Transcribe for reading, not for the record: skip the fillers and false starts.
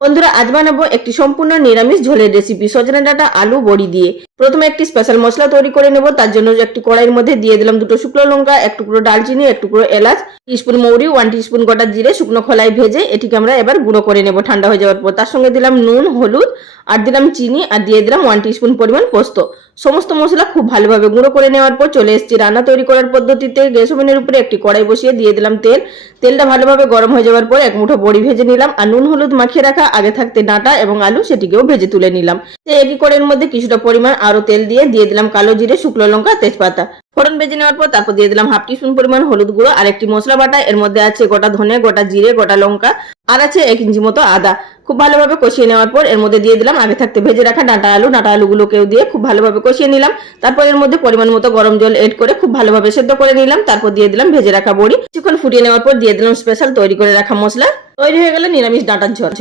বন্ধুরা, আজ বানাবো একটি সম্পূর্ণ নিরামিষ ঝোলের রেসিপি সজনে ডাঁটা আলু বড়ি দিয়ে। প্রথমে একটি স্পেশাল মশলা তৈরি করে নেব। তার জন্য একটি কড়াইয়ের মধ্যে দিয়ে দিলাম দুটো শুকনো লঙ্কা, এক টুকরো ডালচিনি, এক টুকরো এলাচ, টিস্পুন মৌরি, 1 টিস্পুন গোটা জিরে শুকনো খোলায় ভেজে এটিকে আমরা এবার গুঁড়ো করে নেব ঠান্ডা হয়ে যাওয়ার পর। তার সঙ্গে দিলাম নুন, হলুদ, আর দিলাম চিনি, আর দিয়ে দিলাম 1 টিস্পুন পরিমাণ পোস্ত। সমস্ত মশলা খুব ভালোভাবে গুঁড়ো করে নেওয়ার পর চলে এসেছি রান্না তৈরি করার পদ্ধতিতে। গ্যাস ওভেনের উপরে একটি কড়াই বসিয়ে দিয়ে দিলাম তেল। তেলটা ভালোভাবে গরম হয়ে যাওয়ার পর এক মুঠো বড়ি ভেজে নিলাম, আর নুন হলুদ মাখিয়ে রাখা আগে থাকতে ডাঁটা এবং আলু সেটিকেও ভেজে তুলে নিলাম। একই কড়াইয়ের মধ্যে কিছুটা পরিমাণ আরো তেল দিয়ে দিলাম কালো জিরে, শুকনো লঙ্কা, তেজপাতা। ফোড়ন ভেজে নেওয়ার পর তারপর দিয়ে দিলাম 1/2 টিস্পুন পরিমাণ হলুদ গুঁড়ো আর একটি মশলা বাটা। এর মধ্যে আছে গোটা ধনে, গোটা জিরে, গোটা লঙ্কা, আর আছে 1 ইঞ্চি মতো আদা। খুব ভালোভাবে কষিয়ে নেওয়ার পর এর মধ্যে দিয়ে দিলাম আগে থাকতে ভেজে রাখা ডাঁটা আলুগুলোকেও দিয়ে খুব ভালোভাবে কষিয়ে নিলাম। তারপর এর মধ্যে পরিমাণ মতো গরম জল এড করে খুব ভালোভাবে সেদ্ধ করে নিলাম। তারপর দিয়ে দিলাম ভেজে রাখা বড়ি। কিছুক্ষণ ফুটিয়ে নেওয়ার পর দিয়ে দিলাম স্পেশাল তৈরি করে রাখা মশলা। তৈরি হয়ে গেল নিরামিষ ডাঁটার ঝোল।